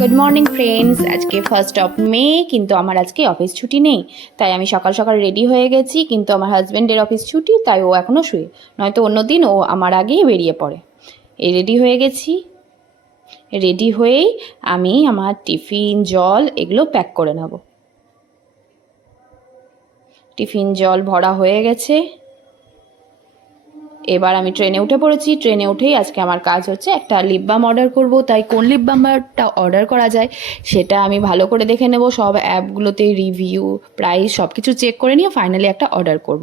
Good morning friends. আজকে 1 মে, কিন্তু আমার আজকে অফিস ছুটি নেই, তাই আমি সকাল সকাল রেডি হয়ে গেছি। কিন্তু আমার হাজব্যান্ডের অফিস ছুটি, তাই ও এখনও শুয়ে, নয়তো অন্য দিন ও আমার আগেই বেরিয়ে পড়ে। এই রেডি হয়ে গেছি। রেডি হয়েই আমি আমার টিফিন, জল এগুলো প্যাক করে নেব। টিফিন জল ভরা হয়ে গেছে। এবার আমি ট্রেনে উঠে পড়েছি। ট্রেনে উঠেই আজকে আমার কাজ হচ্ছে একটা লিপ বাম অর্ডার করব। তাই কোন লিপ বামটা অর্ডার করা যায় সেটা আমি ভালো করে দেখে নেব, সব অ্যাপগুলোতে রিভিউ, প্রাইস সব কিছু চেক করে নিয়ে ফাইনালি একটা অর্ডার করব।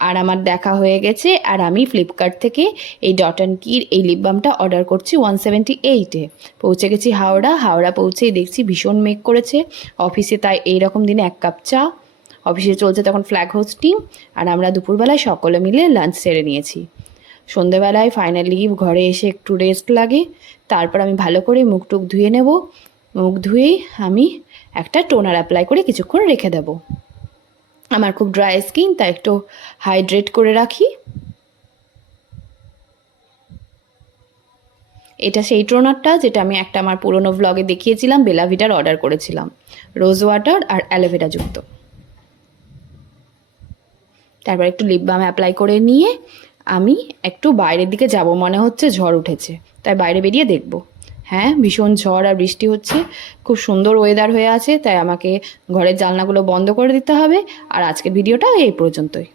আর আমার দেখা হয়ে গেছে, আর আমি ফ্লিপকার্ট থেকে এই ডট অ্যান্ড কির এই লিপ বামটা অর্ডার করছি 178-এ। পৌঁছে গেছি হাওড়া পৌঁছেই দেখছি ভীষণ মেঘ করেছে অফিসে, তাই এইরকম দিনে 1 কাপ চা। অফিসে চলছে তখন ফ্ল্যাগ হোস্টিং, আর আমরা দুপুরবেলায় সকলে মিলে লাঞ্চ সেরে নিয়েছি। সন্ধেবেলায় ফাইনালি ঘরে এসে একটু রেস্ট লাগে, তারপর আমি ভালো করে মুখ টুক ধুয়ে নেব। মুখ ধুয়েই আমি একটা টোনার অ্যাপ্লাই করে কিছুক্ষণ রেখে দেব। আমার খুব ড্রাই স্কিন, তাই একটু হাইড্রেট করে রাখি। এটা সেই টোনারটা যেটা আমি একটা আমার পুরনো ভ্লগে দেখিয়েছিলাম, বেলাভিটার অর্ডার করেছিলাম, রোজ ওয়াটার আর অ্যালোভেরা যুক্ত। তারপর একটু লিপ বাম অ্যাপ্লাই করে নিয়ে আমি একটু বাইরের দিকে যাব, মনে হচ্ছে ঝড় উঠেছে, তাই বাইরে বেরিয়ে দেখব। হ্যাঁ, ভীষণ ঝড় আর বৃষ্টি হচ্ছে, খুব সুন্দর ওয়েদার হয়ে আছে, তাই আমাকে ঘরের জানলাগুলো বন্ধ করে দিতে হবে। আর আজকের ভিডিওটা এই পর্যন্তই।